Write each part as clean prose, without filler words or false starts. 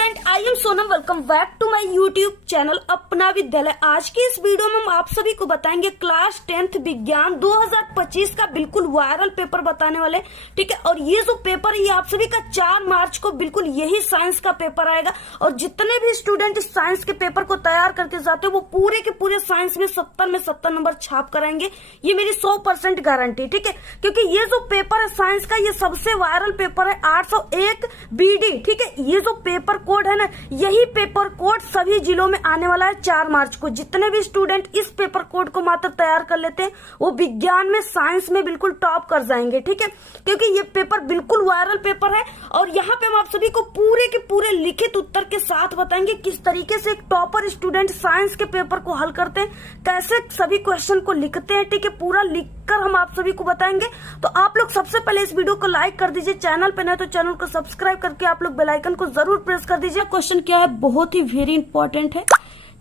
Student, I am Sonam. Welcome back to my YouTube channel Apna Vidyalaya. आज की इस वीडियो में हम आप सभी को बताएंगे क्लास 10th विज्ञान 2025 का बिल्कुल वायरल पेपर बताने वाले। ठीक है, और ये जो पेपर है ये आप सभी का 4 मार्च को बिल्कुल यही साइंस का पेपर आएगा। और जितने भी स्टूडेंट साइंस के पेपर को तैयार करके जाते हैं वो पूरे के पूरे साइंस में 70 नंबर छाप कराएंगे। ये मेरी 100% गारंटी। ठीक है, क्योंकि ये जो पेपर है साइंस का ये सबसे वायरल पेपर है 801 BD। ठीक है, ये जो पेपर कोड है ना, यही पेपर कोड सभी जिलों में आने वाला है 4 मार्च को। जितने भी स्टूडेंट इस पेपर कोड को मात्र तैयार कर लेते हैं वो विज्ञान में साइंस में बिल्कुल टॉप कर जाएंगे। ठीक है, क्योंकि ये पेपर बिल्कुल वायरल पेपर है और यहाँ पे हम आप सभी को पूरे के पूरे लिखित उत्तर के साथ बताएंगे किस तरीके से एक टॉपर स्टूडेंट साइंस के पेपर को हल करते हैं, कैसे सभी क्वेश्चन को लिखते हैं। ठीक है, पूरा लिखकर हम आप सभी को बताएंगे। तो आप लोग सबसे पहले इस वीडियो को लाइक कर दीजिए, चैनल पे नए तो चैनल को सब्सक्राइब करके आप लोग बेल आइकन को जरूर प्रेस कर दीजिए। क्वेश्चन क्या है, बहुत ही वेरी इंपॉर्टेंट है।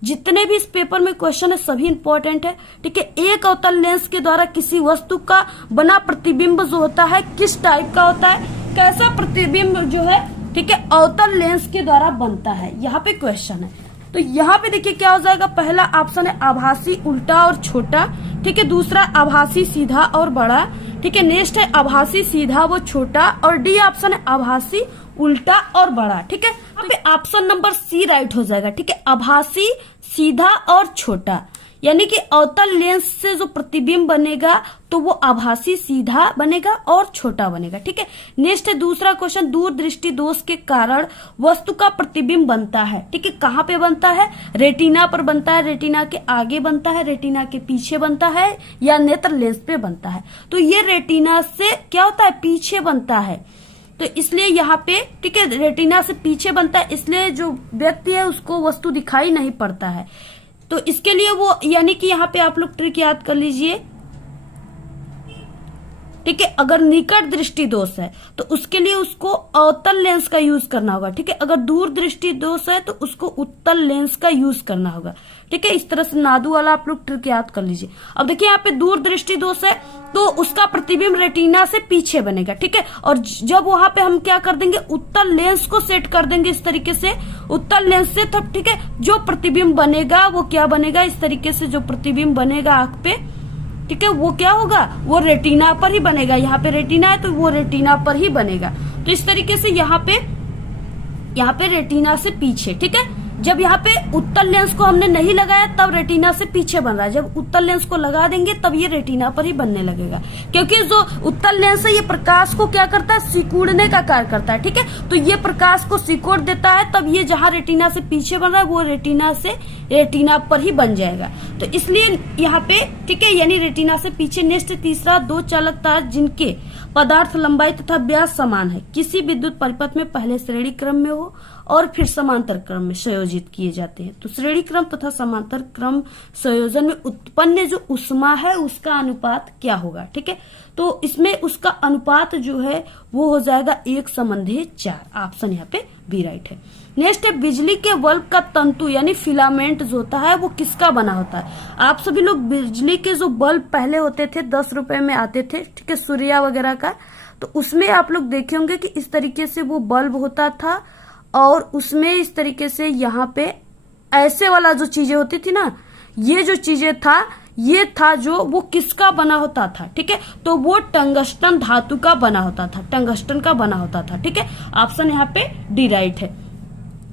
जितने भी इस पेपर में क्वेश्चन है सभी इंपॉर्टेंट है। ठीक है, एक अवतल लेंस के द्वारा किसी वस्तु का बना प्रतिबिंब जो होता है किस टाइप का होता है, कैसा प्रतिबिंब जो है ठीक है अवतल लेंस के द्वारा बनता है। यहाँ पे क्वेश्चन है। तो यहाँ पे देखिए क्या हो जाएगा। पहला ऑप्शन है आभासी उल्टा और छोटा। ठीक है, दूसरा आभासी सीधा और बड़ा। ठीक है, नेक्स्ट है आभासी सीधा वो छोटा और डी ऑप्शन है आभासी उल्टा और बड़ा। ठीक है, यहाँ पे ऑप्शन नंबर सी राइट हो जाएगा। ठीक है, आभासी सीधा और छोटा, यानी कि अवतल लेंस से जो प्रतिबिंब बनेगा तो वो आभासी सीधा बनेगा और छोटा बनेगा। ठीक है, नेक्स्ट है दूसरा क्वेश्चन, दूरदृष्टि दोष के कारण वस्तु का प्रतिबिंब बनता है। ठीक है, कहाँ पे बनता है, रेटिना पर बनता है, रेटिना के आगे बनता है, रेटिना के पीछे बनता है या नेत्र लेंस पे बनता है। तो ये रेटिना से क्या होता है, पीछे बनता है। तो इसलिए यहाँ पे ठीक है रेटिना से पीछे बनता है, इसलिए जो व्यक्ति है उसको वस्तु दिखाई नहीं पड़ता है। तो इसके लिए वो यानी कि यहाँ पे आप लोग ट्रिक याद कर लीजिए। ठीक है, अगर निकट दृष्टि दोष है तो उसके लिए उसको अवतल लेंस का यूज करना होगा। ठीक है, अगर दूर दृष्टि दोष है तो उसको उत्तल लेंस का यूज करना होगा। ठीक है, इस तरह से नादू वाला आप लोग ट्रिक याद कर लीजिए। अब देखिए यहाँ पे दूर दृष्टि दोष है तो उसका प्रतिबिंब रेटिना से पीछे बनेगा। ठीक है, और जब वहां पे हम क्या कर देंगे, उत्तल लेंस को सेट कर देंगे इस तरीके से उत्तल लेंस से, तब ठीक है जो प्रतिबिंब बनेगा वो क्या बनेगा, इस तरीके से जो प्रतिबिंब बनेगा आंख पे ठीक है वो क्या होगा, वो रेटिना पर ही बनेगा। यहाँ पे रेटिना है तो वो रेटिना पर ही बनेगा। तो इस तरीके से यहाँ पे रेटिना से पीछे। ठीक है, जब यहाँ पे उत्तल लेंस को हमने नहीं लगाया तब रेटिना से पीछे बन रहा है, जब उत्तल लेंस को लगा देंगे तब ये रेटिना पर ही बनने लगेगा। क्योंकि जो उत्तल लेंस है ये प्रकाश को क्या करता है, सिकुड़ने का कार्य करता है। ठीक है, तो ये प्रकाश को सिकुड़ देता है, तब ये जहाँ रेटिना से पीछे बन रहा है वो रेटिना पर ही बन जाएगा। तो इसलिए यहाँ पे ठीक है यानी रेटिना से पीछे। नेक्स्ट तीसरा, दो चालक तार जिनके पदार्थ लंबाई तथा व्यास समान है किसी विद्युत परिपथ में पहले श्रेणी क्रम में हो और फिर समांतर क्रम में संयोजित किए जाते हैं। तो श्रेणी क्रम तथा समांतर क्रम संयोजन में उत्पन्न जो ऊष्मा है उसका अनुपात क्या होगा। ठीक है, तो इसमें उसका अनुपात जो है वो हो जाएगा 1:4। ऑप्शन यहाँ पे बी राइट है। नेक्स्ट है बिजली के बल्ब का तंतु यानी फिलामेंट जो होता है वो किसका बना होता है। आप सभी लोग बिजली के जो बल्ब पहले होते थे 10 रुपए में आते थे, ठीक है सूर्या वगैरह का, तो उसमें आप लोग देखे होंगे कि इस तरीके से वो बल्ब होता था और उसमें इस तरीके से यहाँ पे ऐसे वाला जो चीजें होती थी ना, ये जो चीजें था ये था जो वो किसका बना होता था। ठीक है, तो वो टंगस्टन धातु का बना होता था, टंगस्टन का बना होता था। ठीक है, ऑप्शन यहाँ पे डी राइट है।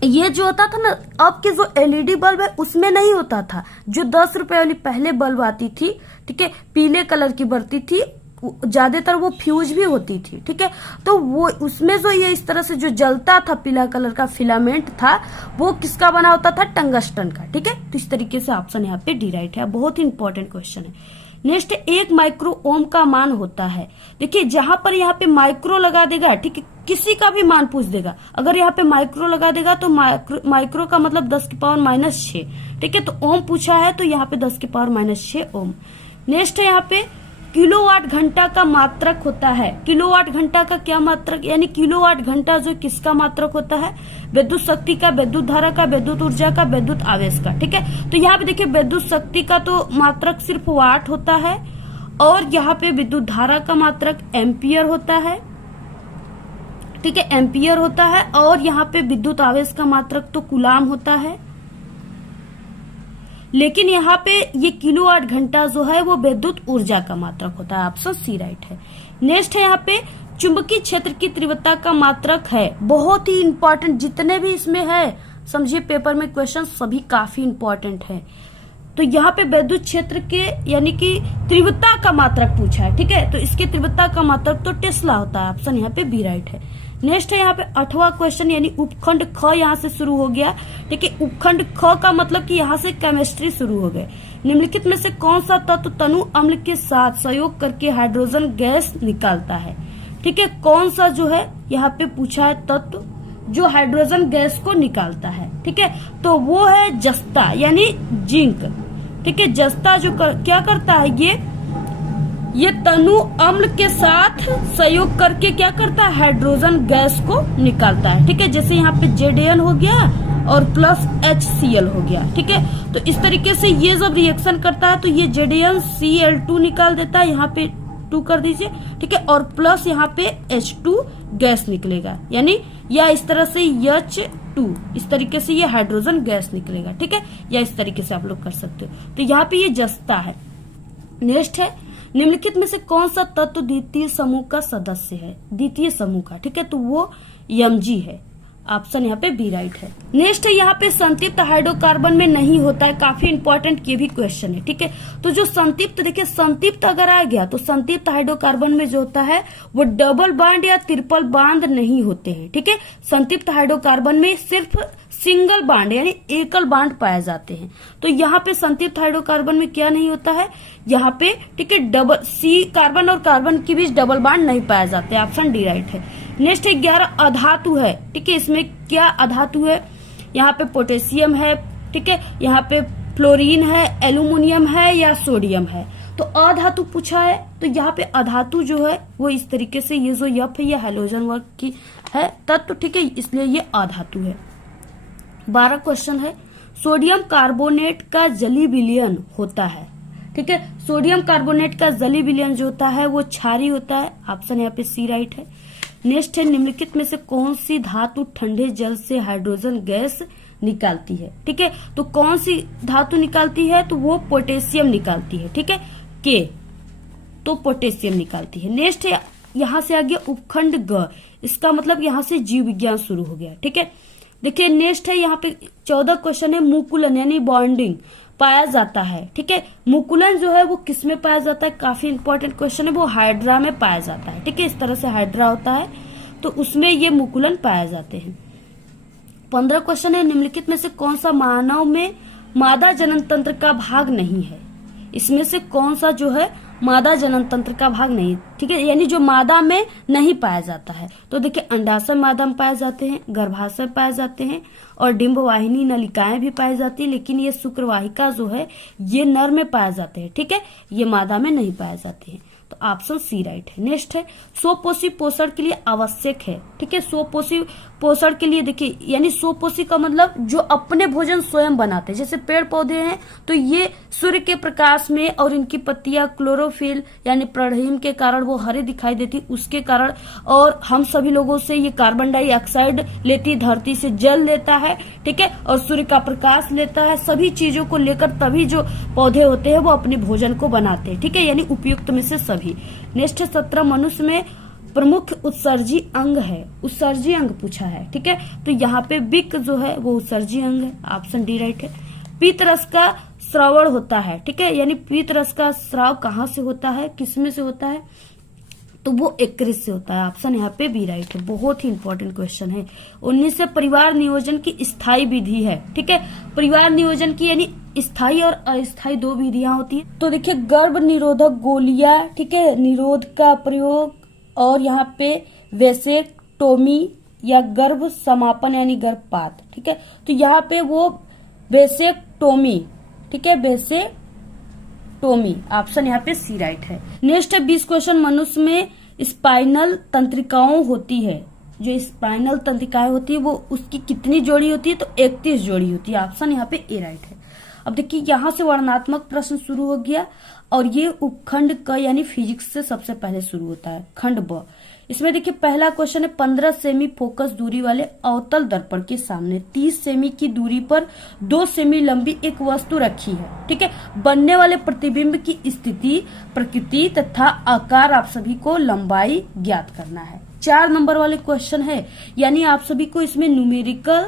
ये जो होता था ना, अब के जो एलईडी बल्ब है उसमें नहीं होता था, जो 10 रुपए वाली पहले बल्ब आती थी ठीक है पीले कलर की बढ़ती थी, ज्यादातर वो फ्यूज भी होती थी। ठीक है, तो वो उसमें जो ये इस तरह से जो जलता था पीला कलर का फिलामेंट था वो किसका बना होता था, टंगस्टन का। ठीक है, तो इस तरीके से ऑप्शन यहाँ पे डी राइट है। बहुत ही इंपॉर्टेंट क्वेश्चन है। नेक्स्ट 1 माइक्रो ओम का मान होता है। देखिए जहां पर यहाँ पे माइक्रो लगा देगा ठीक है किसी का भी मान पूछ देगा, अगर यहाँ पे माइक्रो लगा देगा तो माइक्रो का मतलब 10⁻⁶। ठीक है, तो ओम पूछा है तो यहाँ पे 10⁻⁶ ओम। नेक्स्ट है यहाँ पे किलोवाट घंटा का मात्रक होता है। किलोवाट घंटा का क्या मात्रक, यानी किलोवाट घंटा जो किसका मात्रक होता है, विद्युत शक्ति का, विद्युत धारा का, विद्युत ऊर्जा का, विद्युत आवेश का। ठीक है, तो यहाँ पे देखिए विद्युत शक्ति का तो मात्रक सिर्फ वाट होता है और यहाँ पे विद्युत धारा का मात्रक एम्पियर होता है। ठीक है, एम्पियर होता है। और यहाँ पे विद्युत आवेश का मात्रक तो कूलाम होता है, लेकिन यहाँ पे ये किलोवाट घंटा जो है वो विद्युत ऊर्जा का मात्रक होता है। ऑप्शन सी राइट है। नेक्स्ट है यहाँ पे चुंबकीय क्षेत्र की तीव्रता का मात्रक है, बहुत ही इंपॉर्टेंट, जितने भी इसमें है समझिए पेपर में क्वेश्चन सभी काफी इंपॉर्टेंट है। तो यहाँ पे विद्युत क्षेत्र के यानी कि तीव्रता का मात्रक पूछा है, ठीक है, तो इसके तीव्रता का मात्रक तो टेस्ला होता है। ऑप्शन यहाँ पे बी राइट है। नेक्स्ट है यहाँ पे 8वां क्वेश्चन, यानी उपखंड ख यहाँ से शुरू हो गया, ठीक है। उपखंड ख का मतलब कि यहाँ से केमिस्ट्री शुरू हो गए। निम्नलिखित में से कौन सा तत्व तनु अम्ल के साथ संयोग करके हाइड्रोजन गैस निकालता है, ठीक है। कौन सा जो है यहाँ पे पूछा है तत्व जो हाइड्रोजन गैस को निकालता है, ठीक है, तो वो है जस्ता यानी जिंक, ठीक है। जस्ता जो क्या करता है, ये तनु अम्ल के साथ संयोग करके क्या करता है, हाइड्रोजन गैस को निकालता है, ठीक है। जैसे यहाँ पे ZN हो गया और प्लस HCl हो गया, ठीक है। तो इस तरीके से ये जब रिएक्शन करता है तो ये ZnCl2 निकाल देता है, यहाँ पे 2 कर दीजिए, ठीक है, और प्लस यहाँ पे H2 गैस निकलेगा, यानी या इस तरह से H2, इस तरीके से ये हाइड्रोजन गैस निकलेगा, ठीक है, या इस तरीके से आप लोग कर सकते हो। तो यहाँ पे ये जस्ता है। नेक्स्ट है निम्नलिखित में से कौन सा तत्व द्वितीय समूह का सदस्य है, द्वितीय समूह का, ठीक है, तो वो Mg है। ऑप्शन यहाँ पे बी राइट है। नेक्स्ट है यहाँ पे संतृप्त हाइड्रोकार्बन में नहीं होता है, काफी इंपॉर्टेंट ये भी क्वेश्चन है, ठीक है। तो जो संतृप्त, देखिए संतृप्त अगर आ गया तो संतृप्त हाइड्रोकार्बन में जो होता है वो डबल बांड या ट्रिपल बांड नहीं होते हैं, ठीक है। संतृप्त हाइड्रोकार्बन में सिर्फ सिंगल बांड यानी एकल बांड पाए जाते हैं। तो यहाँ पे संतृप्त हाइड्रोकार्बन में क्या नहीं होता है, यहाँ पे, ठीक है, डबल सी कार्बन और कार्बन के बीच डबल बांड नहीं पाए जाते। ऑप्शन डी राइट है। नेक्स्ट है 11 अधातु है, ठीक है, इसमें क्या अधातु है, यहाँ पे पोटेशियम है, ठीक है, यहाँ पे फ्लोरीन है, एल्यूमिनियम है या सोडियम है। तो अधातु पूछा है, तो यहाँ पे अधातु जो है वो इस तरीके से, ये जो यफ है ये हैलोजन वर्ग की है तत्व, ठीक है, इसलिए ये अधातु है। 12 क्वेश्चन है सोडियम कार्बोनेट का जली विलयन होता है, ठीक है। सोडियम कार्बोनेट का जली विलयन जो होता है वो क्षारीय होता है। ऑप्शन यहाँ पे सी राइट है। नेक्स्ट है निम्नलिखित में से कौन सी धातु ठंडे जल से हाइड्रोजन गैस निकालती है, ठीक है, तो कौन सी धातु निकालती है, तो वो पोटेशियम निकालती है, ठीक है, के, तो पोटेशियम निकालती है। नेक्स्ट है यहाँ से आ गया उपखंड ग, इसका मतलब यहाँ से जीव विज्ञान शुरू हो गया, ठीक है। देखिए नेक्स्ट है यहाँ पे 14 क्वेश्चन है मुकुलन यानी बॉन्डिंग पाया जाता है, ठीक है। मुकुलन जो है वो किस में पाया जाता है, काफी इंपॉर्टेंट क्वेश्चन है, वो हाइड्रा में पाया जाता है, ठीक है। इस तरह से हाइड्रा होता है तो उसमें ये मुकुलन पाए जाते हैं। 15 क्वेश्चन है निम्नलिखित में से कौन सा मानव में मादा जनन तंत्र का भाग नहीं है, इसमें से कौन सा जो है मादा जनन तंत्र का भाग नहीं, ठीक है, यानी जो मादा में नहीं पाया जाता है। तो देखिए अंडाशय मादा में पाए जाते हैं, गर्भाशय पाए जाते हैं और डिंब वाहिनी नलिकाएं भी पाई जाती है, लेकिन ये शुक्रवाहिका जो है ये नर में पाए जाते हैं, ठीक है, ये मादा में नहीं पाए जाते हैं। तो ऑप्शन सी राइट है। नेक्स्ट है स्वपोषी पोषण के लिए आवश्यक है, ठीक है, स्वपोषी पोषण के लिए देखिए यानी स्वपोषी का मतलब जो अपने भोजन स्वयं बनाते हैं, जैसे पेड़ पौधे हैं तो ये सूर्य के प्रकाश में और इनकी पत्तियां क्लोरोफिल यानी प्रढ़ीम के कारण वो हरे दिखाई देती, उसके कारण, और हम सभी लोगों से ये कार्बन डाइऑक्साइड लेती, धरती से जल लेता है, ठीक है, और सूर्य का प्रकाश लेता है, सभी चीजों को लेकर तभी जो पौधे होते हैं वो अपने भोजन को बनाते हैं, ठीक है, यानी उपयुक्त में से सभी। नेक्स्ट 17 मनुष्य में प्रमुख उत्सर्जी अंग है, उत्सर्जी अंग पूछा है, ठीक है, तो यहाँ पे बिक जो है वो उत्सर्जी अंग है। ऑप्शन डी राइट है। पीत रस का श्रवण होता है, ठीक है, यानी पीत रस का स्राव कहाँ से होता है, किसमें से होता है, तो वो यकृत से होता है। ऑप्शन यहाँ पे बी राइट है। बहुत ही इंपॉर्टेंट क्वेश्चन है। 19 से परिवार नियोजन की स्थायी विधि है, ठीक है, परिवार नियोजन की यानी स्थायी और अस्थायी 2 विधियां होती है। तो देखिए गर्भ निरोधक गोलियां, ठीक है, निरोध का प्रयोग, और यहाँ पे वेसेक्टोमी या गर्भ समापन यानी गर्भपात, ठीक है, तो यहाँ पे वो वेसेक्टोमी, ठीक है, वेसेक्टोमी। ऑप्शन यहाँ पे सी राइट है। नेक्स्ट है 20 क्वेश्चन मनुष्य में स्पाइनल तंत्रिकाओं होती है, जो स्पाइनल तंत्रिकाएं होती है वो उसकी कितनी जोड़ी होती है, तो 31 जोड़ी होती है। ऑप्शन यहाँ पे ए राइट है। अब देखिए यहाँ से वर्णनात्मक प्रश्न शुरू हो गया और ये उपखंड क यानी फिजिक्स से सबसे पहले शुरू होता है। खंड ब इसमें देखिए पहला क्वेश्चन है 15 सेमी फोकस दूरी वाले अवतल दर्पण के सामने 30 सेमी की दूरी पर 2 सेमी लंबी एक वस्तु रखी है। ठीक है, बनने वाले प्रतिबिंब की स्थिति, प्रकृति तथा आकार आप सभी को लंबाई ज्ञात करना है। 4 नंबर वाले क्वेश्चन है, यानी आप सभी को इसमें न्यूमेरिकल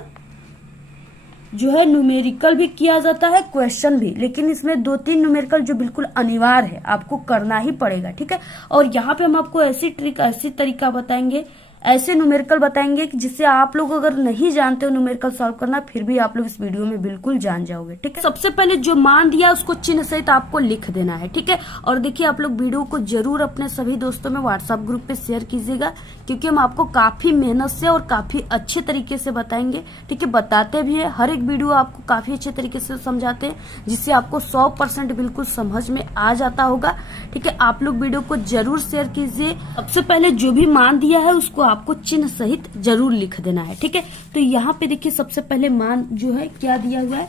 न्यूमेरिकल भी किया जाता है, क्वेश्चन भी, लेकिन इसमें 2-3 न्यूमेरिकल जो बिल्कुल अनिवार्य है, आपको करना ही पड़ेगा। ठीक है, और यहाँ पे हम आपको ऐसी ट्रिक, ऐसी तरीका बताएंगे, ऐसे न्यूमेरिकल बताएंगे कि जिससे आप लोग अगर नहीं जानते हो न्यूमेरिकल सॉल्व करना, फिर भी आप लोग इस वीडियो में बिल्कुल जान जाओगे। ठीक है, सबसे पहले जो मान दिया उसको चिन्ह सहित आपको लिख देना है। ठीक है, और देखिए आप लोग वीडियो को जरूर अपने सभी दोस्तों में व्हाट्सएप ग्रुप पे शेयर कीजिएगा, क्योंकि हम आपको काफी मेहनत से और काफी अच्छे तरीके से बताएंगे। ठीक है, बताते भी है, हर एक वीडियो आपको काफी अच्छे तरीके से समझाते हैं, जिससे आपको 100% बिल्कुल समझ में आ जाता होगा। ठीक है, आप लोग वीडियो को जरूर शेयर कीजिए। सबसे पहले जो भी मान दिया है उसको आपको चिन्ह सहित जरूर लिख देना है। ठीक है, तो यहाँ पे देखिए सबसे पहले मान जो है क्या दिया हुआ है,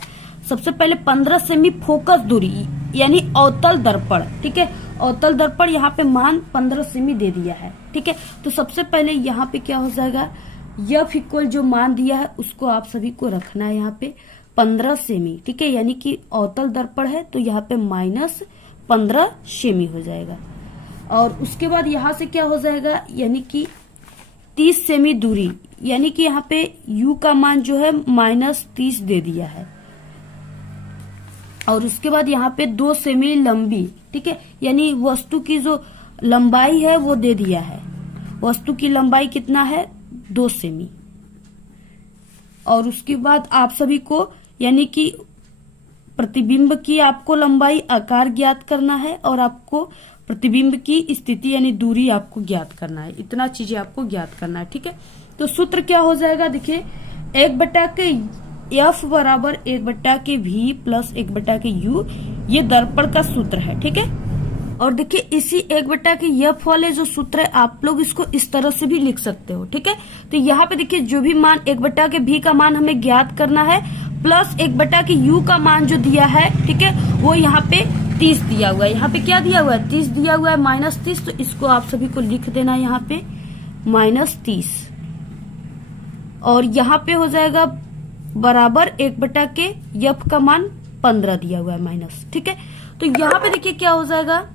सबसे पहले 15 सेमी फोकस दूरी यानी अवतल दर्पण। ठीक है, अवतल दर्पण यहाँ पे मान 15 सेमी दे दिया है। ठीक है, तो सबसे पहले यहाँ पे क्या हो जाएगा, एफ इक्वल जो मान दिया है उसको आप सभी को रखना है यहाँ पे 15 सेमी। ठीक है, यानी कि अवतल दर्पण है तो यहाँ पे -15 सेमी हो जाएगा। और उसके बाद यहाँ से क्या हो जाएगा, यानी कि 30 सेमी दूरी, यानी कि यहाँ पे u का मान जो है -30 दे दिया है। और उसके बाद यहाँ पे 2 सेमी लंबी, ठीक है, यानी वस्तु की जो लंबाई है वो दे दिया है। वस्तु की लंबाई कितना है, 2 सेमी। और उसके बाद आप सभी को यानी कि प्रतिबिंब की आपको लंबाई, आकार ज्ञात करना है और आपको प्रतिबिंब की स्थिति यानी दूरी आपको ज्ञात करना है। इतना चीजें आपको ज्ञात करना है। ठीक है, तो सूत्र क्या हो जाएगा, देखिए 1/के F बराबर 1/के V प्लस 1/के U, ये दर्पण का सूत्र है। ठीक है, और देखिए इसी 1/के F वाले जो सूत्र है आप लोग इसको इस तरह से भी लिख सकते हो। ठीक है, तो यहाँ पे देखिए जो भी मान 1/के V का मान हमें ज्ञात करना है प्लस 1/के U का मान जो दिया है, ठीक है, वो यहाँ पे 30 दिया हुआ है। यहाँ पे क्या दिया हुआ है, 30 दिया हुआ है, -30, तो इसको आप सभी को लिख देना है यहाँ पे -30। और यहाँ पे हो जाएगा बराबर 1/के F का मान 15 दिया हुआ है माइनस। ठीक है, तो यहाँ पे देखिए क्या हो जाएगा,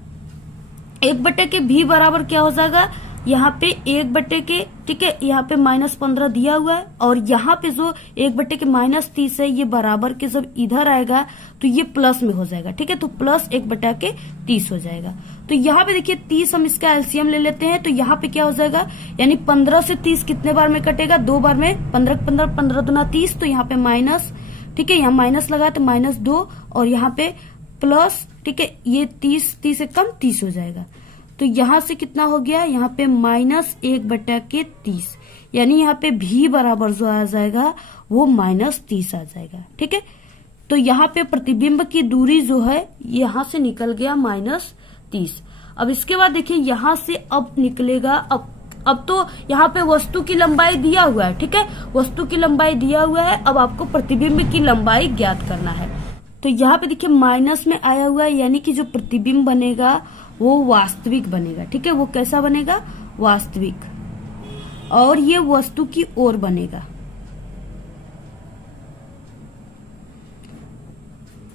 1/के V बराबर क्या हो जाएगा, यहाँ पे 1/के, ठीक है, यहाँ पे -15 दिया हुआ है और यहाँ पे जो 1/के -30 है ये बराबर के जब इधर आएगा तो ये प्लस में हो जाएगा। ठीक है, तो प्लस 1/के 30 हो जाएगा। तो यहाँ पे देखिए 30 हम इसका एलसीएम ले लेते हैं, तो यहाँ पे क्या हो जाएगा, यानी 15 से 30 कितने बार में कटेगा, 2 बार में, 15 दूना 30, तो यहाँ पे माइनस, ठीक है, यहाँ माइनस लगा तो -2 और यहाँ पे प्लस, ठीक है, ये 30 से कम 30 हो जाएगा। तो यहाँ से कितना हो गया, यहाँ पे -1/के 30, यानी यहाँ पे भी बराबर जो आ जाएगा वो -30 आ जाएगा। ठीक है, तो यहाँ पे प्रतिबिंब की दूरी जो है यहाँ से निकल गया -30। अब इसके बाद देखिए यहाँ से अब निकलेगा, अब तो यहाँ पे वस्तु की लंबाई दिया हुआ है। ठीक है, वस्तु की लंबाई दिया हुआ है, अब आपको प्रतिबिंब की लंबाई ज्ञात करना है। तो यहाँ पे देखिए माइनस में आया हुआ है, यानी कि जो प्रतिबिंब बनेगा वो वास्तविक बनेगा। ठीक है, वो कैसा बनेगा, वास्तविक, और ये वस्तु की ओर बनेगा।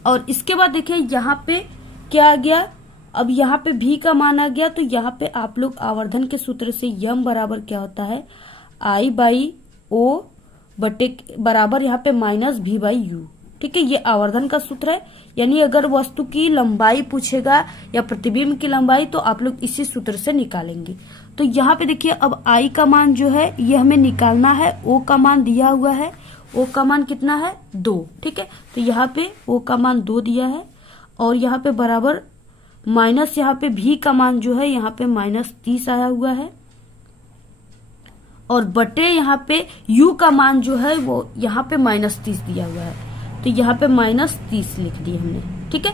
और इसके बाद देखिए यहाँ पे क्या आ गया, अब यहाँ पे भी का मान आ गया, तो यहाँ पे आप लोग आवर्धन के सूत्र से यम बराबर क्या होता है, I/O बराबर यहाँ पे -V/U। ठीक है, ये आवर्धन का सूत्र है, यानी अगर वस्तु की लंबाई पूछेगा या प्रतिबिंब की लंबाई तो आप लोग इसी सूत्र से निकालेंगे। तो यहाँ पे देखिए अब I का मान जो है ये हमें निकालना है, O का मान दिया हुआ है, O का मान कितना है, 2। ठीक है, तो यहाँ पे O का मान 2 दिया है और यहाँ पे बराबर माइनस, यहाँ पे V का मान जो है यहाँ पे -30 आया हुआ है और बटे यहाँ पे U का मान जो है वो यहाँ पे -30 दिया हुआ है, तो यहाँ पे -30 लिख दिए हमने। ठीक है,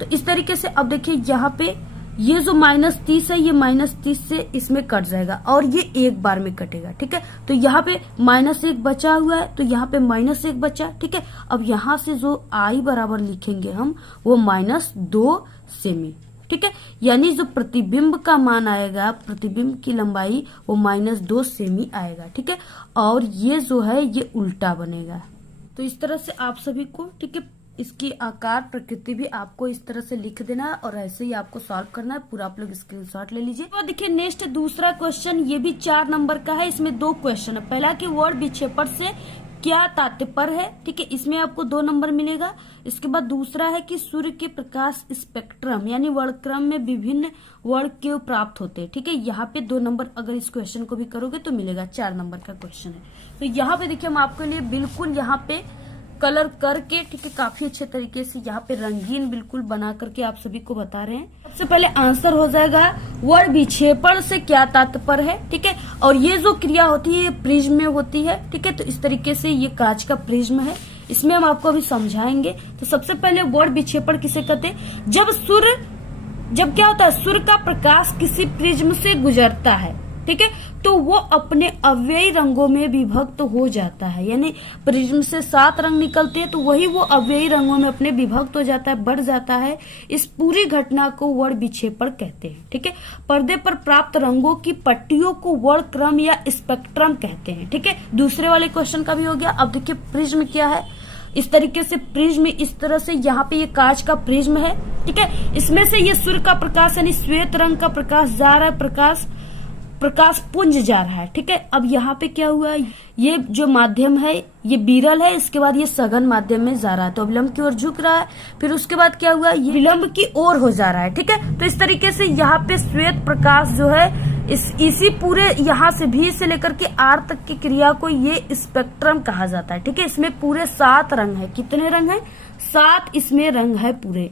तो इस तरीके से अब देखिए यहाँ पे ये जो -30 है ये -30 से इसमें कट जाएगा और ये एक बार में कटेगा। ठीक है, तो यहाँ पे -1 बचा हुआ है, तो यहाँ पे -1 बचा। ठीक है, अब यहाँ से जो I बराबर लिखेंगे हम वो -2 सेमी। ठीक है, यानी जो प्रतिबिंब का मान आएगा, प्रतिबिंब की लंबाई वो -2 सेमी आएगा। ठीक है, और ये जो है ये उल्टा बनेगा। तो इस तरह से आप सभी को, ठीक है, इसकी आकार प्रकृति भी आपको इस तरह से लिख देना है और ऐसे ही आपको सॉल्व करना है। पूरा आप लोग स्क्रीनशॉट ले लीजिए। तो देखिए नेक्स्ट दूसरा क्वेश्चन, ये भी 4 नंबर का है। इसमें 2 क्वेश्चन है। पहला कि वर्ड विक्षेपण से क्या तात्पर्य है, ठीक है, इसमें आपको 2 नंबर मिलेगा। इसके बाद दूसरा है कि सूर्य के प्रकाश स्पेक्ट्रम यानी वर्णक्रम में विभिन्न वर्ण क्यों प्राप्त होते हैं। ठीक है, यहाँ पे 2 नंबर अगर इस क्वेश्चन को भी करोगे तो मिलेगा। 4 नंबर का क्वेश्चन है। तो यहाँ पे देखिए हम आपके लिए बिल्कुल यहाँ पे कलर करके, ठीक है, काफी अच्छे तरीके से यहाँ पे रंगीन बिल्कुल बना करके आप सभी को बता रहे हैं। सबसे पहले आंसर हो जाएगा वर्ण विक्षेपण से क्या तात्पर्य है। ठीक है, और ये जो क्रिया होती है ये प्रिज्म में होती है। ठीक है, तो इस तरीके से ये कांच का प्रिज्म है, इसमें हम आपको अभी समझाएंगे। तो सबसे पहले वर्ण विक्षेपण किसे कहते हैं, जब क्या होता है, सूर्य का प्रकाश किसी प्रिज्म से गुजरता है, ठीक है, तो वो अपने अव्ययी रंगों में विभक्त हो जाता है। यानी प्रिज्म से 7 रंग निकलते हैं तो वही वो अव्ययी रंगों में अपने विभक्त हो जाता है, बढ़ जाता है। इस पूरी घटना को वर्ण विक्षेपण कहते हैं। ठीक है, पर्दे पर प्राप्त रंगों की पट्टियों को वर्ण क्रम या स्पेक्ट्रम कहते हैं। ठीक है, दूसरे वाले क्वेश्चन का भी हो गया। अब देखिए प्रिज्म क्या है। इस तरीके से प्रिज्म, इस तरह से यहाँ पे ये कांच का प्रिज्म है। ठीक है, इसमें से ये सूर्य का प्रकाश यानी श्वेत रंग का प्रकाश जा रहा है, प्रकाश पुंज जा रहा है। ठीक है, अब यहाँ पे क्या हुआ, ये जो माध्यम है ये विरल है, इसके बाद ये सघन माध्यम में जा रहा है तो विलंब की ओर झुक रहा है। फिर उसके बाद क्या हुआ, ये विलंब की ओर हो जा रहा है। ठीक है, तो इस तरीके से यहाँ पे श्वेत प्रकाश जो है इसी पूरे यहाँ से भी से लेकर के आर तक की क्रिया को ये स्पेक्ट्रम कहा जाता है। ठीक है, इसमें पूरे 7 रंग है। कितने रंग है, 7 इसमें रंग है पूरे।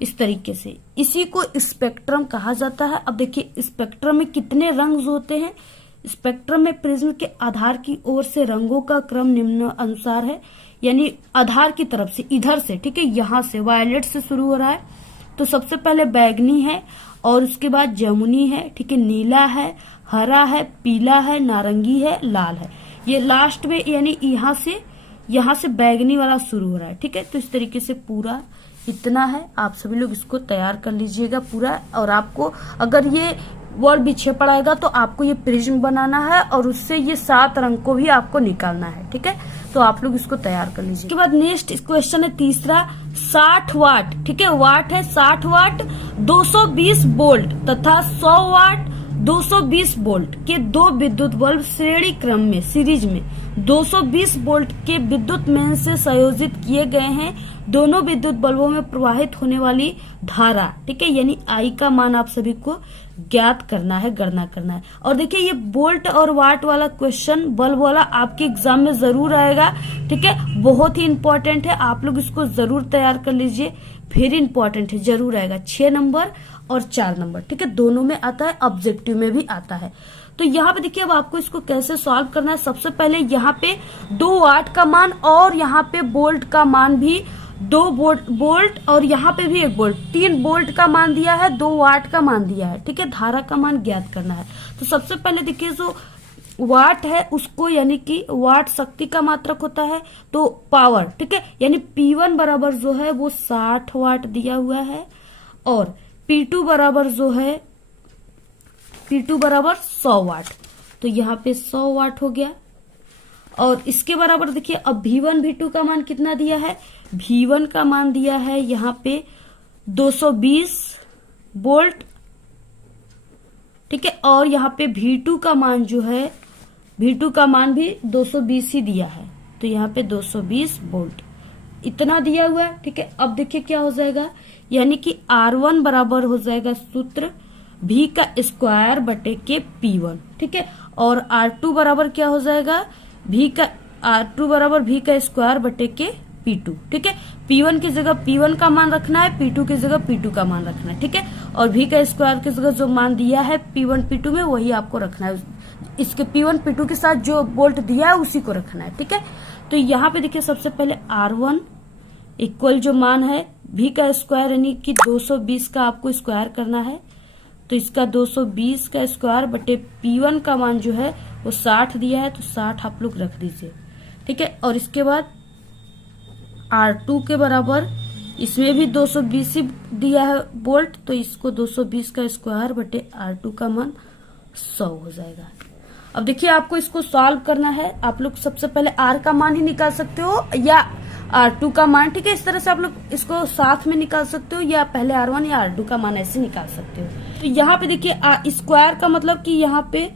इस तरीके से इसी को स्पेक्ट्रम कहा जाता है। अब देखिए स्पेक्ट्रम में कितने रंग होते हैं। स्पेक्ट्रम में प्रिज्म के आधार की ओर से रंगों का क्रम निम्न अनुसार है, यानी आधार की तरफ से इधर से, ठीक है, यहाँ से वायलेट से शुरू हो रहा है। तो सबसे पहले बैगनी है और उसके बाद जमुनी है, ठीक है, नीला है, हरा है, पीला है, नारंगी है, लाल है। ये लास्ट में यानी यहाँ से बैगनी वाला शुरू हो रहा है। ठीक है, तो इस तरीके से पूरा इतना है। आप सभी लोग इसको तैयार कर लीजिएगा पूरा। और आपको अगर ये वर्ण विक्षेपण आएगा तो आपको ये प्रिज्म बनाना है और उससे ये 7 रंग को भी आपको निकालना है। ठीक है, तो आप लोग इसको तैयार कर लीजिए। उसके बाद नेक्स्ट क्वेश्चन है तीसरा, 60 वाट, ठीक है, वाट है 60 वाट 220 वोल्ट तथा 100 वाट 220 वोल्ट के 2 विद्युत बल्ब श्रेणी क्रम में सीरीज में 220 वोल्ट के विद्युत मेन से संयोजित किए गए हैं। दोनों विद्युत बल्बों में प्रवाहित होने वाली धारा, ठीक है, यानी आई का मान आप सभी को ज्ञात करना है, गणना करना है। और देखिए ये वोल्ट और वाट वाला क्वेश्चन, बल्ब वाला आपके एग्जाम में जरूर आएगा। ठीक है, बहुत ही इंपॉर्टेंट है, आप लोग इसको जरूर तैयार कर लीजिए। वेरी इंपॉर्टेंट है, जरूर आएगा। 6 नंबर और 4 नंबर, ठीक है, दोनों में आता है, ऑब्जेक्टिव में भी आता है। तो यहाँ पे देखिए अब आपको इसको कैसे सॉल्व करना है। सबसे पहले यहाँ पे 2 वाट का मान और यहाँ पे वोल्ट का मान भी 2 वोल्ट और यहाँ पे भी 1 वोल्ट, 3 वोल्ट का मान दिया है, 2 वाट का मान दिया है। ठीक है, धारा का मान ज्ञात करना है। तो सबसे पहले देखिए जो वाट है उसको, यानी कि वाट शक्ति का मात्रक होता है, तो पावर, ठीक है, यानी P1 बराबर जो है वो 60 वाट दिया हुआ है और P2 बराबर जो है P2 बराबर 100 वाट। तो यहाँ पे 100 वाट हो गया। और इसके बराबर देखिए अब V1 V2 का मान कितना दिया है, V1 का मान दिया है यहाँ पे 220 वोल्ट, ठीक है, और यहाँ पे V2 का मान जो है, V2 का मान भी 220 ही दिया है, तो यहाँ पे 220 वोल्ट इतना दिया हुआ है। ठीक है, अब देखिए क्या हो जाएगा, यानी कि R1 बराबर हो जाएगा सूत्र V का स्क्वायर बटे के P1, ठीक है, और R2 बराबर क्या हो जाएगा, R2 बराबर V का स्क्वायर बटे के P2, ठीक है। P1 की जगह P1 का मान रखना है, P2 की जगह P2 का मान रखना है, ठीक है, और V का स्क्वायर की जगह जो मान दिया है P1 P2 में वही आपको रखना है। इसके P1 P2 के साथ जो वोल्ट दिया है उसी को रखना है, ठीक है। तो यहाँ पे देखिए सबसे पहले R1 इक्वल जो मान है V का स्क्वायर यानी कि 220 का आपको स्क्वायर करना है, तो इसका 220 का स्क्वायर बटे P1 का मान जो है वो 60 दिया है, तो 60 आप लोग रख दीजिए, ठीक है। और इसके बाद R2 के बराबर इसमें भी 220 ही दिया है वोल्ट, तो इसको 220 का स्क्वायर बटे R2 का मान 100 हो जाएगा। अब देखिए आपको इसको सॉल्व करना है। आप लोग सबसे पहले R का मान ही निकाल सकते हो या R2 का मान, ठीक है। इस तरह से आप लोग इसको साथ में निकाल सकते हो या पहले R1 या R2 का मान ऐसे निकाल सकते हो। तो यहाँ पे देखिए स्क्वायर का मतलब कि यहाँ पे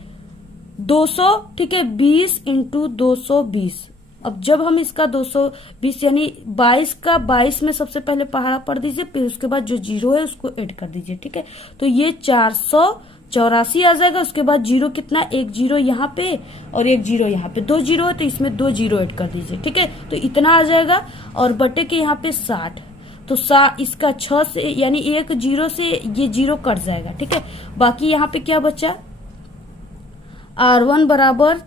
200, ठीक है, 20 इंटू 220। अब जब हम इसका 220 यानी 22 का 22 में सबसे पहले पहाड़ा पढ़ दीजिए, फिर उसके बाद जो जीरो है उसको ऐड कर दीजिए, ठीक है। तो ये 484 आ जाएगा। उसके बाद जीरो कितना, एक जीरो यहाँ पे और एक जीरो यहाँ पे, 2 जीरो है तो इसमें 2 जीरो ऐड कर दीजिए, ठीक है। तो इतना आ जाएगा और बटे के यहाँ पे 60, तो इसका 6 से यानी एक जीरो से ये जीरो कट जाएगा, ठीक है। बाकी यहाँ पे क्या बचा, R1 बराबर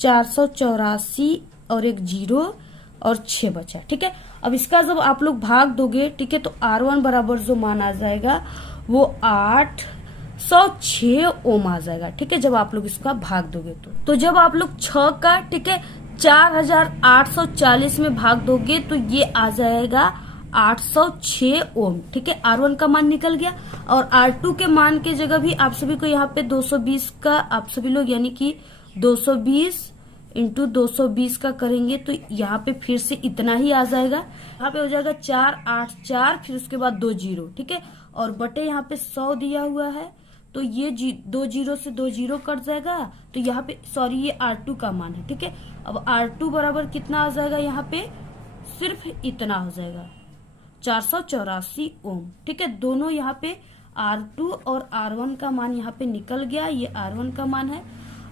484 और एक जीरो और 6 बचा, ठीक है। अब इसका जब आप लोग भाग दोगे, ठीक है, तो R1 बराबर जो मान आ जाएगा वो 806 ओम आ जाएगा, ठीक है, जब आप लोग इसका भाग दोगे तो जब आप लोग 6 का, ठीक है, 4840 में भाग दोगे तो ये आ जाएगा 806 ओम, ठीक है। R1 का मान निकल गया और R2 के मान के जगह भी आप सभी को यहाँ पे 220 का आप सभी लोग यानी कि 220 इंटू 220 का करेंगे तो यहाँ पे फिर से इतना ही आ जाएगा। यहाँ पे हो जाएगा 484, फिर उसके बाद 2 जीरो, ठीक है, और बटे यहाँ पे 100 दिया हुआ है तो ये 2 जीरो से 2 जीरो कट जाएगा। तो यहाँ पे सॉरी ये R2 का मान है, ठीक है। अब R2 बराबर कितना आ जाएगा, यहाँ पे सिर्फ इतना हो जाएगा 484 ओम, ठीक है। दोनों यहाँ पे R2 और R1 का मान यहाँ पे निकल गया, ये R1 का मान है।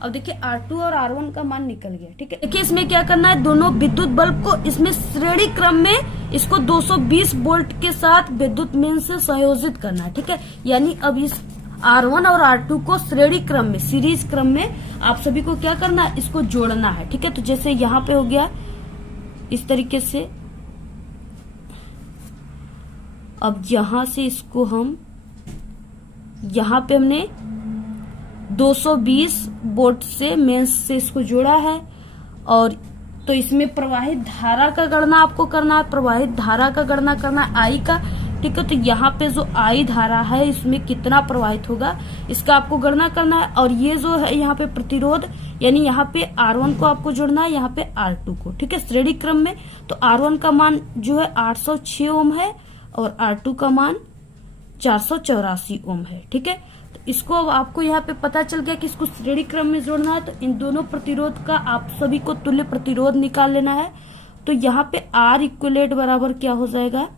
अब देखिए R2 और R1 का मान निकल गया, ठीक है। देखिए इसमें क्या करना है, दोनों विद्युत बल्ब को इसमें श्रेणी क्रम में इसको 220 वोल्ट के साथ विद्युत मेन से संयोजित करना है, ठीक है। यानी अब इस R1 और R2 को श्रेणी क्रम में, सीरीज क्रम में आप सभी को क्या करना है, इसको जोड़ना है, ठीक है। तो जैसे यहाँ पे हो गया इस तरीके से। अब यहां से इसको हम यहाँ पे हमने 220 वोल्ट से मेंस से इसको जोड़ा है और तो इसमें प्रवाहित धारा का गणना आपको करना है, प्रवाहित धारा का गणना करना है आई का, ठीक है। तो यहाँ पे जो आई धारा है इसमें कितना प्रवाहित होगा इसका आपको गणना करना है। और ये जो है यहाँ पे प्रतिरोध यानी यहाँ पे R1 को आपको जोड़ना है, यहाँ पे R2 को, ठीक है, श्रेणी क्रम में। तो R1 का मान जो है 806 ओम है और R2 का मान 484 ओम है, ठीक है। तो इसको अब आपको यहाँ पे पता चल गया कि इसको श्रेणी क्रम में जोड़ना है। तो इन दोनों प्रतिरोध का आप सभी को तुल्य प्रतिरोध निकाल लेना है। तो यहाँ पे R इक्वलेट बराबर क्या हो जाएगा,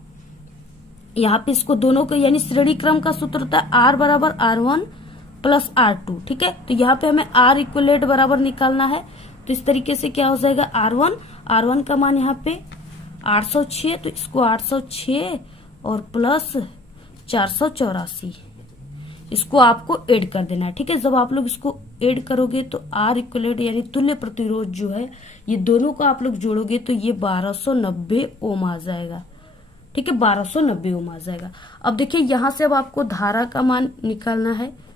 यहाँ पे इसको दोनों को यानी श्रेणी क्रम का सूत्र होता है R बराबर R1 प्लस R2, ठीक है। तो यहाँ पे हमें R इक्वलेट बराबर निकालना है। तो इस तरीके से क्या हो जाएगा, R1 का मान यहाँ पे 806, तो इसको 806 और प्लस 484 इसको आपको ऐड कर देना है, ठीक है। जब आप लोग इसको ऐड करोगे तो R इक्वलेट यानी तुल्य प्रतिरोध जो है ये दोनों को आप लोग जोड़ोगे तो ये 1290 ओम आ जाएगा, ठीक है, 1290 ओम आ जाएगा। अब देखिए यहां से अब आपको धारा का मान निकालना है।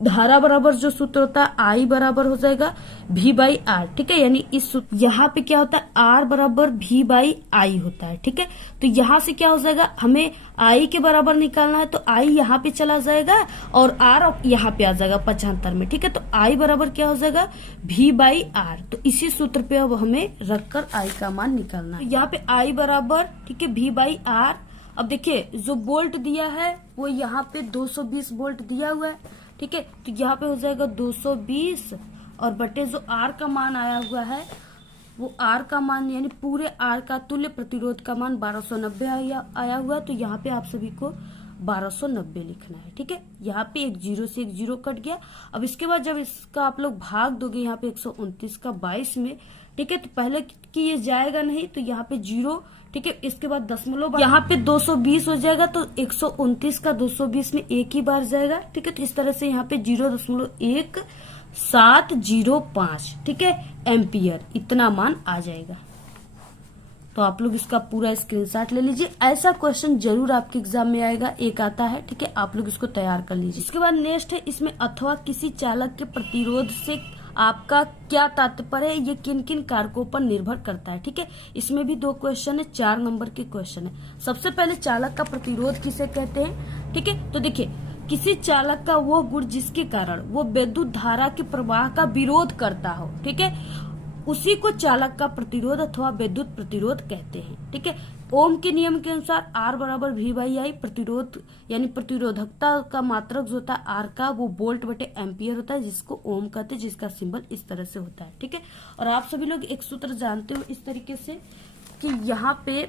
धारा बराबर जो सूत्र होता है आई बराबर हो जाएगा V/R, ठीक है। यानी इस यहाँ पे क्या होता है R बराबर V/I होता है, ठीक है। तो यहाँ से क्या हो जाएगा, हमें I के बराबर निकालना है तो I यहाँ पे चला जाएगा और R यहाँ पे आ जाएगा 75 में, ठीक है। तो I बराबर क्या हो जाएगा V/R। तो इसी सूत्र पे अब हमें रखकर I का मान निकालना है। तो यहाँ पे I बराबर, ठीक है, V/R। अब देखिए जो वोल्ट दिया है वो यहाँ पे 220 वोल्ट दिया हुआ है, ठीक है। तो यहाँ पे हो जाएगा 220 और बटे जो R का मान आया हुआ है वो R का मान यानी पूरे R का तुल्य प्रतिरोध का मान 1290 आया हुआ है। तो यहाँ पे आप सभी को 1290 लिखना है, ठीक है। यहाँ पे एक जीरो से एक जीरो कट गया। अब इसके बाद जब इसका आप लोग भाग दोगे यहाँ पे 129 का 22 में, ठीक है, तो पहले कि ये जाएगा नहीं तो यहाँ पे जीरो, ठीक है, इसके बाद दशमलव यहाँ पे 220 हो जाएगा तो 129 का 220 में एक ही बार जाएगा, ठीक है। तो इस तरह से यहाँ पे 0.1705, ठीक है, एम्पियर इतना मान आ जाएगा। तो आप लोग इसका पूरा स्क्रीनशॉट ले लीजिए। ऐसा क्वेश्चन जरूर आपके एग्जाम में आएगा, एक आता है, ठीक है, आप लोग इसको तैयार कर लीजिए। इसके बाद नेक्स्ट है इसमें अथवा किसी चालक के प्रतिरोध से आपका क्या तात्पर्य है, ये किन किन कारकों पर निर्भर करता है। ठीक है, इसमें भी 2 क्वेश्चन है, 4 नंबर के क्वेश्चन है। सबसे पहले चालक का प्रतिरोध किसे कहते हैं। ठीक है, तो देखिए किसी चालक का वो गुण जिसके कारण वो विद्युत धारा के प्रवाह का विरोध करता हो, ठीक है, उसी को चालक का प्रतिरोध अथवा विद्युत प्रतिरोध कहते हैं। ठीक है, ओम के नियम के अनुसार R बराबर V/I, प्रतिरोध यानी प्रतिरोधकता का मात्रक जो होता है R का, वो वोल्ट बटे एम्पियर होता है, जिसको ओम कहते हैं, जिसका सिंबल इस तरह से होता है। ठीक है, और आप सभी लोग एक सूत्र जानते हो इस तरीके से कि यहाँ पे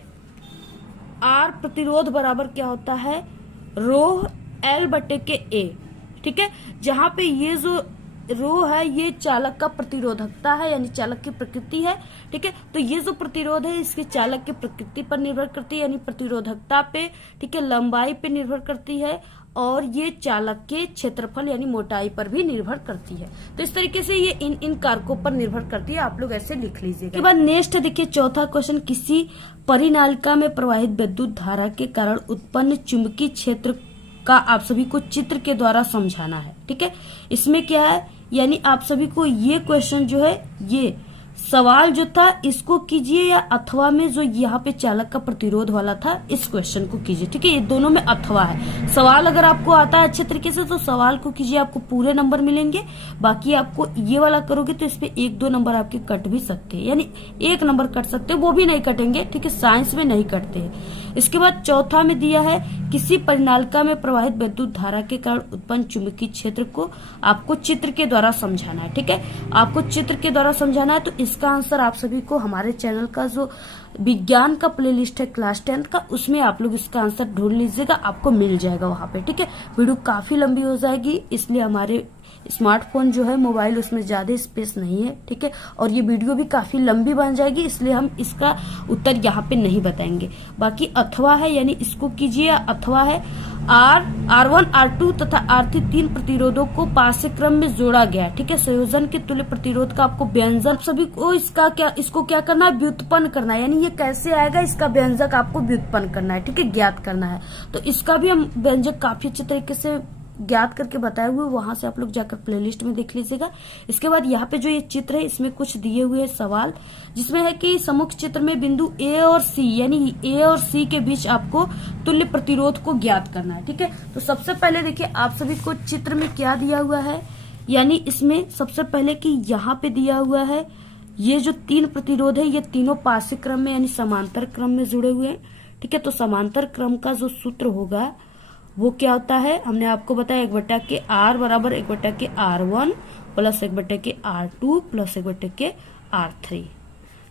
R प्रतिरोध बराबर क्या होता है, रो L बटे के A। ठीक है, जहां पे ये जो रो है ये चालक का प्रतिरोधकता है, यानी चालक की प्रकृति है। ठीक है, तो ये जो प्रतिरोध है इसके चालक की प्रकृति पर निर्भर करती है, यानी प्रतिरोधकता पे, ठीक है, लंबाई पे निर्भर करती है, और ये चालक के क्षेत्रफल यानी मोटाई पर भी निर्भर करती है। तो इस तरीके से ये इन कारकों पर निर्भर करती है, आप लोग ऐसे लिख लीजिएगा। इसके बाद नेक्स्ट देखिए चौथा क्वेश्चन, किसी परिनालिका में प्रवाहित विद्युत धारा के कारण उत्पन्न चुंबकीय क्षेत्र का आप सभी को चित्र के द्वारा समझाना है। ठीक है, इसमें क्या है, यानी आप सभी को ये क्वेश्चन जो है, ये सवाल जो था इसको कीजिए, या अथवा में जो यहाँ पे चालक का प्रतिरोध वाला था इस क्वेश्चन को कीजिए। ठीक है, ये दोनों में अथवा है। सवाल अगर आपको आता है अच्छे तरीके से तो सवाल को कीजिए, आपको पूरे नंबर मिलेंगे। बाकी आपको ये वाला करोगे तो इसपे 1-2 नंबर आपके कट भी सकते हैं, यानी 1 नंबर कट सकते हैं, वो भी नहीं कटेंगे। ठीक है, साइंस में नहीं कटते हैं। इसके बाद चौथा में दिया है, किसी परिनालिका में प्रवाहित विद्युत धारा के कारण उत्पन्न चुंबकीय क्षेत्र को आपको चित्र के द्वारा समझाना है। ठीक है, आपको चित्र के द्वारा समझाना है, तो इसका आंसर आप सभी को हमारे चैनल का जो विज्ञान का प्लेलिस्ट है क्लास 10 का, उसमें आप लोग इसका आंसर ढूंढ लीजिएगा, आपको मिल जाएगा वहां पे। ठीक है, वीडियो काफी लंबी हो जाएगी, इसलिए हमारे स्मार्टफोन जो है मोबाइल, उसमें ज्यादा स्पेस नहीं है। ठीक है, और ये वीडियो भी काफी लंबी बन जाएगी, इसलिए हम इसका उत्तर यहाँ पे नहीं बताएंगे। बाकी अथवा है, यानी इसको कीजिए। अथवा है R1, R2 तथा R3 3 प्रतिरोधों को पाठ्यक्रम में जोड़ा गया। ठीक है, संयोजन के तुल्य प्रतिरोध का आपको व्यंजक सभी को इसको क्या करना है, व्युत्पन्न करना है, यानी ये कैसे आएगा इसका व्यंजक आपको व्युत्पन्न करना है। ठीक है, ज्ञात करना है। तो इसका भी हम व्यंजक काफी अच्छे तरीके से ज्ञात करके बताए हुए, वहां से आप लोग जाकर प्लेलिस्ट में देख लीजिएगा। इसके बाद यहाँ पे जो ये चित्र है इसमें कुछ दिए हुए हैं सवाल, जिसमें है कि सम्मुख चित्र में बिंदु A और C, यानी A और C के बीच आपको तुल्य प्रतिरोध को ज्ञात करना है। ठीक है, तो सबसे पहले देखिए आप सभी को चित्र में क्या दिया हुआ है, यानी इसमें सबसे पहले कि यहाँ पे दिया हुआ है ये जो 3 प्रतिरोध है, ये तीनों पार्श्व क्रम में यानी समांतर क्रम में जुड़े हुए हैं। ठीक है, तो समांतर क्रम का जो सूत्र होगा वो क्या होता है, हमने आपको बताया 1/के R बराबर 1/के R1 plus 1/के R2 plus 1/के R3।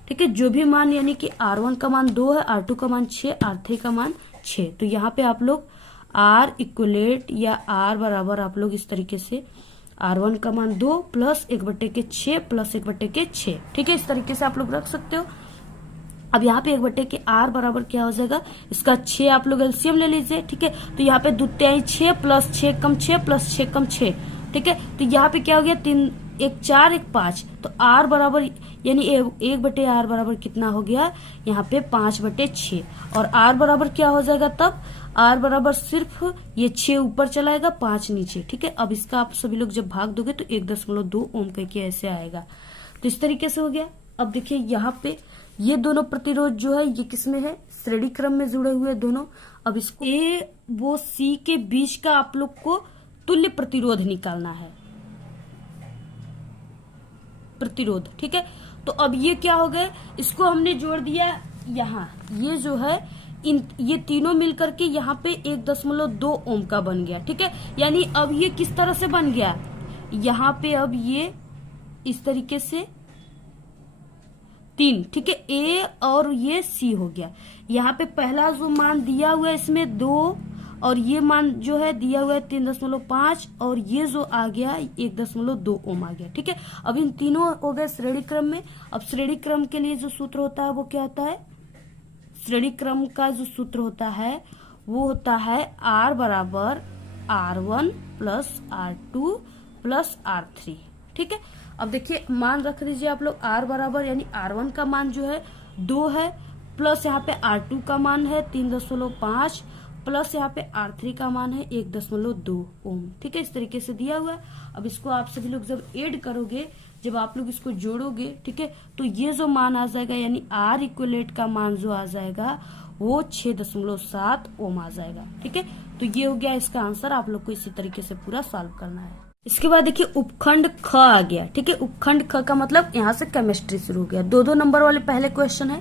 ठीक है, जो भी मान, यानी कि R1 का मान 2 है, R2 का मान 6, R3 का मान 6, तो यहाँ पे आप लोग R इक्वलेट या R बराबर आप लोग इस तरीके से R1 का मान 2 प्लस 1/के 6 प्लस 1/के 6। ठीक है, इस तरीके से आप लोग रख सकते हो। अब यहाँ पे 1/के R बराबर क्या हो जाएगा, इसका 6 आप लोग एलसीएम ले लीजिए। ठीक है, तो यहाँ पे द्वितीय 6 प्लस 6 कम 6 प्लस 6 कम 6। ठीक है, तो यहाँ पे क्या हो गया, 3 1 4 1 5, तो R बराबर यानी 1/R बराबर कितना हो गया, यहाँ पे 5/6, और R बराबर क्या हो जाएगा तब, R बराबर सिर्फ ये 6 ऊपर चलाएगा, 5 नीचे। ठीक है, अब इसका आप सभी लोग जब भाग दोगे तो 1.2 ओम करके ऐसे आएगा। तो इस तरीके से हो गया। अब देखिए यहाँ पे ये दोनों प्रतिरोध जो है ये किसमें है, श्रेणी क्रम में जुड़े हुए दोनों। अब इसको A वो C के बीच का आप लोग को तुल्य प्रतिरोध निकालना है, प्रतिरोध। ठीक है, तो अब ये क्या हो गए, इसको हमने जोड़ दिया यहाँ, ये जो है ये तीनों मिलकर के यहाँ पे 1.2 ओम का बन गया। ठीक है, यानी अब ये किस तरह से बन गया, यहाँ पे अब ये इस तरीके से 3, ठीक है, A और ये C हो गया। यहाँ पे पहला जो मान दिया हुआ है इसमें 2, और ये मान जो है दिया हुआ है 3.5, और ये जो आ गया 1.2 ओम आ गया। ठीक है, अब इन तीनों हो गए श्रेणी क्रम में। अब श्रेणी क्रम के लिए जो सूत्र होता है वो क्या होता है, श्रेणी क्रम का जो सूत्र होता है वो होता है R बराबर R1 plus R2 plus R3। ठीक है, अब देखिए मान रख दीजिए आप लोग, R बराबर यानी R1 का मान जो है 2 है, प्लस यहाँ पे R2 का मान है 3.5, प्लस यहाँ पे R3 का मान है 1.2 ओम। ठीक है, इस तरीके से दिया हुआ है। अब इसको आप सभी लोग जब ऐड करोगे जब आप लोग इसको जोड़ोगे, ठीक है, तो ये जो मान आ जाएगा यानी आर इक्वलेट का मान जो आ जाएगा वो 6.7 ओम आ जाएगा। ठीक है, तो ये हो गया इसका आंसर। आप लोग को इसी तरीके से पूरा सॉल्व करना है। इसके बाद देखिए उपखंड ख आ गया। ठीक है, उपखंड ख का मतलब यहाँ से केमिस्ट्री शुरू हो गया। 2-2 नंबर वाले पहले क्वेश्चन है।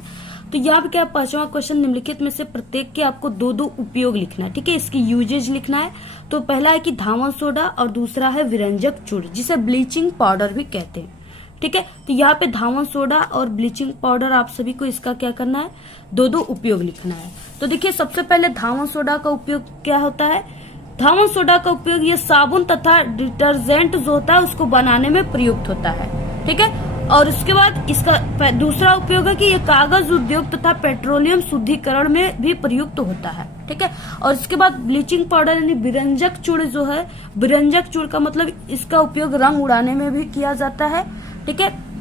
तो यहाँ पे क्या 5वां क्वेश्चन, निम्नलिखित में से प्रत्येक के आपको 2-2 उपयोग लिखना है। ठीक है, इसकी यूजेज लिखना है। तो पहला है कि धावन सोडा और दूसरा है विरंजक चूर्ण, जिसे ब्लीचिंग पाउडर भी कहते हैं। ठीक है, तो यहाँ पे धावन सोडा और ब्लीचिंग पाउडर आप सभी को इसका क्या करना है, 2-2 उपयोग लिखना है। तो देखिए सबसे पहले धावन सोडा का उपयोग क्या होता है। धावन सोडा का उपयोग ये साबुन तथा डिटर्जेंट जो होता है उसको बनाने में प्रयुक्त होता है। ठीक है, और उसके बाद इसका दूसरा उपयोग है कि ये कागज उद्योग तथा पेट्रोलियम शुद्धिकरण में भी प्रयुक्त होता है। ठीक है, और इसके बाद ब्लीचिंग पाउडर यानी विरंजक चूर्ण जो है, विरंजक चूर्ण का मतलब इसका उपयोग रंग उड़ाने में भी किया जाता है। ठीक है,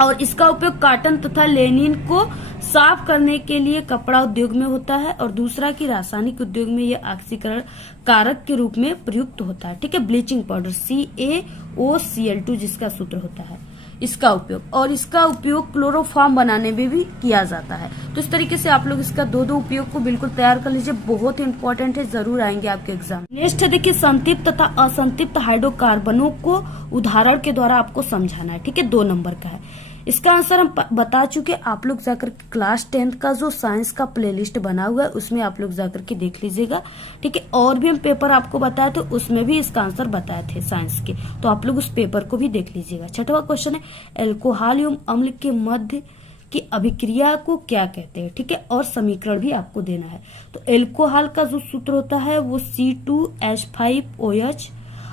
और इसका उपयोग कॉटन तथा लेनिन को साफ करने के लिए कपड़ा उद्योग में होता है। और दूसरा कि रासायनिक उद्योग में यह ऑक्सीकरण कारक के रूप में प्रयुक्त होता है। ठीक है, ब्लीचिंग पाउडर CaOCl2 जिसका सूत्र होता है, इसका उपयोग, और इसका उपयोग क्लोरोफॉर्म बनाने में भी किया जाता है। तो इस तरीके से आप लोग इसका 2-2 उपयोग को बिल्कुल तैयार कर लीजिए, बहुत ही इंपॉर्टेंट है, जरूर आएंगे आपके एग्जाम। नेक्स्ट है देखिए संतृप्त तथा असंतृप्त हाइड्रोकार्बनों को उदाहरण के द्वारा आपको समझाना है। ठीक है, 2 नंबर का है। इसका आंसर हम बता चुके, आप लोग जाकर क्लास 10th का जो साइंस का प्लेलिस्ट बना हुआ है उसमें आप लोग जाकर के देख लीजिएगा। ठीक है, और भी हम पेपर आपको बताए थे उसमें भी इसका आंसर बताए थे साइंस के, तो आप लोग उस पेपर को भी देख लीजिएगा। 6वां क्वेश्चन है एल्कोहल एवं अम्ल के मध्य की अभिक्रिया को क्या कहते हैं। ठीक है, और समीकरण भी आपको देना है। तो एल्कोहल का जो सूत्र होता है वो C2H5OH,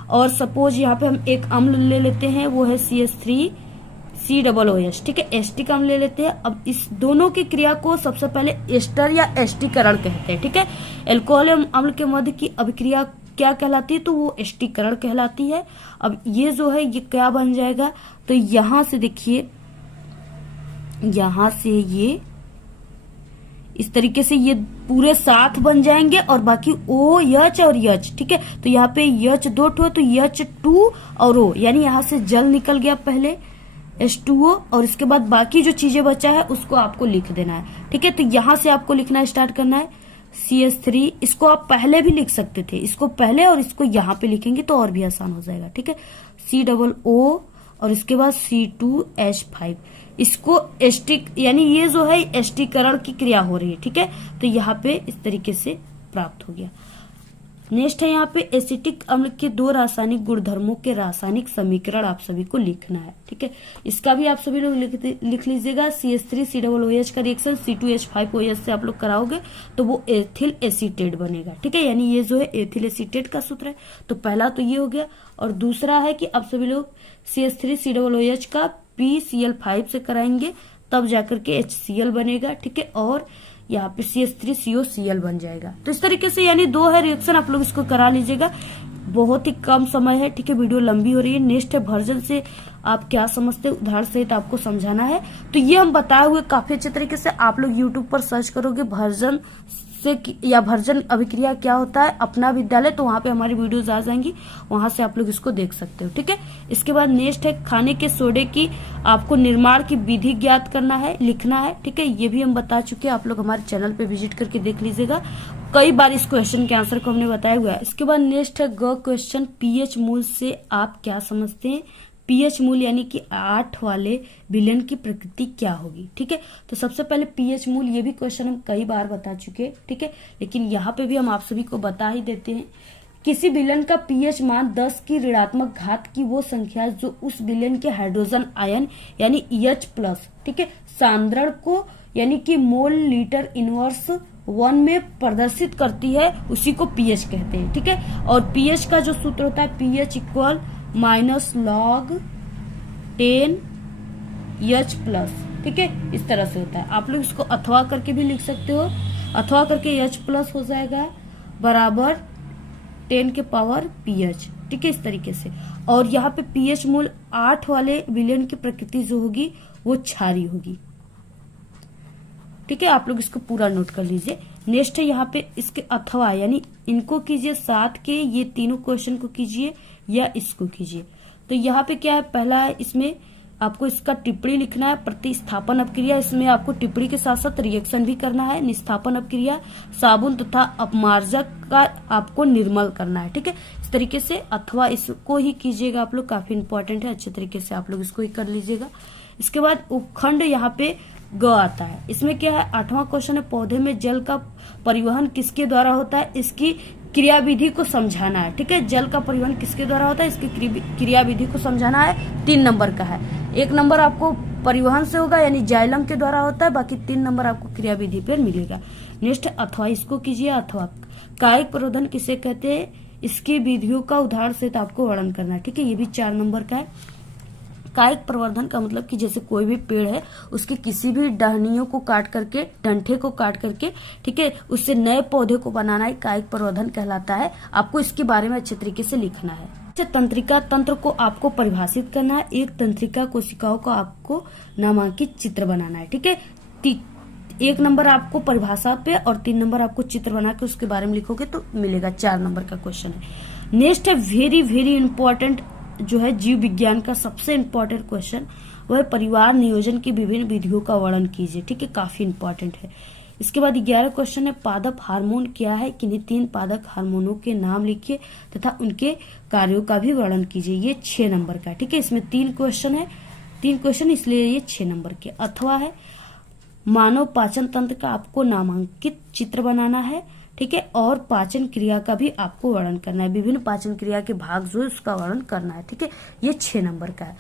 और सपोज यहाँ पे हम एक अम्ल ले लेते हैं वो है CH3COOH। ठीक है, एस्टिक अम्ल ले लेते हैं। अब इस दोनों की क्रिया को सबसे पहले एस्टर या एस्टिकरण कहते हैं। ठीक है, एल्कोहल एवं अम्ल के मध्य की अभिक्रिया क्या कहलाती है, तो वो एस्टिकरण कहलाती है। अब ये जो है ये क्या बन जाएगा, तो यहां से देखिए, यहां से ये इस तरीके से ये पूरे साथ बन जाएंगे और बाकी OH और H। ठीक है, तो यहाँ पे H 2 ठो, तो H2 और O, यानी यहाँ से जल निकल गया पहले H2O, और इसके बाद बाकी जो चीजें बचा है उसको आपको लिख देना है। ठीक है, तो यहां से आपको लिखना स्टार्ट करना है CH3। इसको आप पहले भी लिख सकते थे, इसको पहले और इसको यहाँ पे लिखेंगे तो और भी आसान हो जाएगा। ठीक है, COO और इसके बाद C2H5, इसको एस्टिक यानी ये जो है एस्टिकरण की क्रिया हो रही है। ठीक है, तो यहाँ पे इस तरीके से प्राप्त हो गया। नेक्स्ट है यहाँ पे एसिटिक अम्ल के 2 रासायनिक गुणधर्मों के रासायनिक समीकरण आप सभी को लिखना है। ठीक है, इसका भी आप सभी लोग लिख लीजिएगा। CH3COOH का रिएक्शन C2H5OH से आप लोग कराओगे तो वो एथिल एसीटेट बनेगा। ठीक है, यानी ये जो है एथिल एसीटेट का सूत्र है। तो पहला तो ये हो गया, और दूसरा है कि आप सभी लोग CH3COOH का PCl5 से कराएंगे तब जाकर के HCl बनेगा। ठीक है, और यहाँ पे CH3COCl बन जाएगा। तो इस तरीके से यानी 2 है रिएक्शन, आप लोग इसको करा लीजिएगा। बहुत ही कम समय है। ठीक है, वीडियो लंबी हो रही है। नेक्स्ट है वर्जन से आप क्या समझते हैं, उदाहरण सहित आपको समझाना है। तो ये हम बताए हुए काफी अच्छे तरीके से आप लोग यूट्यूब पर सर्च करोगे वर्जन से या वर्जन अभिक्रिया क्या होता है अपना विद्यालय, तो वहां पे हमारी वीडियोज आ जाएंगी, वहां से आप लोग इसको देख सकते हो। ठीक है, इसके बाद नेक्स्ट है खाने के सोडे की आपको निर्माण की विधि ज्ञात करना है, लिखना है। ठीक है, ये भी हम बता चुके हैं, आप लोग हमारे चैनल पे विजिट करके देख लीजिएगा, कई बार इस क्वेश्चन के आंसर को हमने बताया हुआ है। इसके बाद नेक्स्ट है ग क्वेश्चन, पीएच मूल से आप क्या समझते हैं। पीएच मूल यानी कि 8 वाले विलयन की प्रकृति क्या होगी। ठीक है, तो सबसे पहले पीएच मूल, ये भी क्वेश्चन हम कई बार बता चुके हैं। ठीक है, लेकिन यहाँ पे भी हम आप सभी को बता ही देते हैं। किसी विलयन का पीएच मान 10 की ऋणात्मक घात की वो संख्या जो उस विलयन के हाइड्रोजन आयन यानी H+, ठीक है, सांद्रण को यानी कि मोल लीटर इनवर्स 1 में प्रदर्शित करती है, उसी को पीएच कहते हैं। ठीक है, और पीएच का जो सूत्र होता है pH = -log 10 H+। ठीक है, इस तरह से होता है। आप लोग इसको अथवा करके भी लिख सकते हो, अथवा करके H+ हो जाएगा बराबर 10 के पावर pH। ठीक है, इस तरीके से। और यहाँ पे पीएच मूल 8 वाले विलयन की प्रकृति जो होगी वो क्षारी होगी। ठीक है, आप लोग इसको पूरा नोट कर लीजिए। नेक्स्ट है यहाँ पे इसके अथवा यानी इनको कीजिए 7 के, ये तीनों क्वेश्चन को कीजिए या इसको कीजिए। तो यहाँ पे क्या है, पहला है इसमें आपको इसका टिप्पणी लिखना है। प्रतिस्थापन अपक्रिया, इसमें आपको टिप्पणी के साथ साथ रिएक्शन भी करना है। निस्थापन अपक्रिया, साबुन तथा अपमार्जक का आपको निर्मल करना है। ठीक है, इस तरीके से अथवा इसको ही कीजिएगा आप लोग, काफी इंपॉर्टेंट है, अच्छे तरीके से आप लोग इसको ही कर लीजिएगा। इसके बाद उपखंड यहाँ पे ग आता है। इसमें क्या है, 8वां क्वेश्चन है, पौधे में जल का परिवहन किसके द्वारा होता है, इसकी क्रियाविधि को समझाना है। ठीक है, जल का परिवहन किसके द्वारा होता है, इसकी क्रियाविधि को समझाना है। 3 नंबर का है। 1 नंबर आपको परिवहन से होगा यानी जाइलम के द्वारा होता है, बाकी 3 नंबर आपको क्रियाविधि पर मिलेगा। नेक्स्ट अथवा, इसको कीजिए अथवा। कायिक प्रवर्धन किसे कहते हैं, इसकी विधियों का उदाहरण सहित आपको वर्णन करना है। ठीक है, ये भी 4 नंबर का है। कायिक प्रवर्धन का मतलब कि जैसे कोई भी पेड़ है उसके किसी भी टहनियों को काट करके, डंठे को काट करके, ठीक है, उससे नए पौधे को बनाना ही कायिक प्रवर्धन कहलाता है। आपको इसके बारे में अच्छे तरीके से लिखना है। तंत्रिका तंत्र को आपको परिभाषित करना है। एक तंत्रिका कोशिकाओं का आपको नामांकित चित्र बनाना है। ठीक है, 1 नंबर आपको परिभाषा पे और 3 नंबर आपको चित्र बना के उसके बारे में लिखोगे तो मिलेगा। 4 नंबर का क्वेश्चन है। नेक्स्ट है वेरी वेरी इंपॉर्टेंट जो है जीव विज्ञान का सबसे इंपॉर्टेंट क्वेश्चन, वह परिवार नियोजन की विभिन्न विधियों का वर्णन कीजिए। ठीक है, काफी इंपॉर्टेंट है। इसके बाद 11 क्वेश्चन है, पादप हार्मोन क्या है, किन्हीं 3 पादप हार्मोनों के नाम लिखिए तथा उनके कार्यों का भी वर्णन कीजिए। ये 6 नंबर का। ठीक है, इसमें 3 क्वेश्चन है, 3 क्वेश्चन इसलिए ये 6 नंबर के। अथवा है, मानव पाचन तंत्र का आपको नामांकित चित्र बनाना है। ठीक है, और पाचन क्रिया का भी आपको वर्णन करना है। विभिन्न पाचन क्रिया के भाग जो है उसका वर्णन करना है। ठीक है, ये 6 नंबर का है।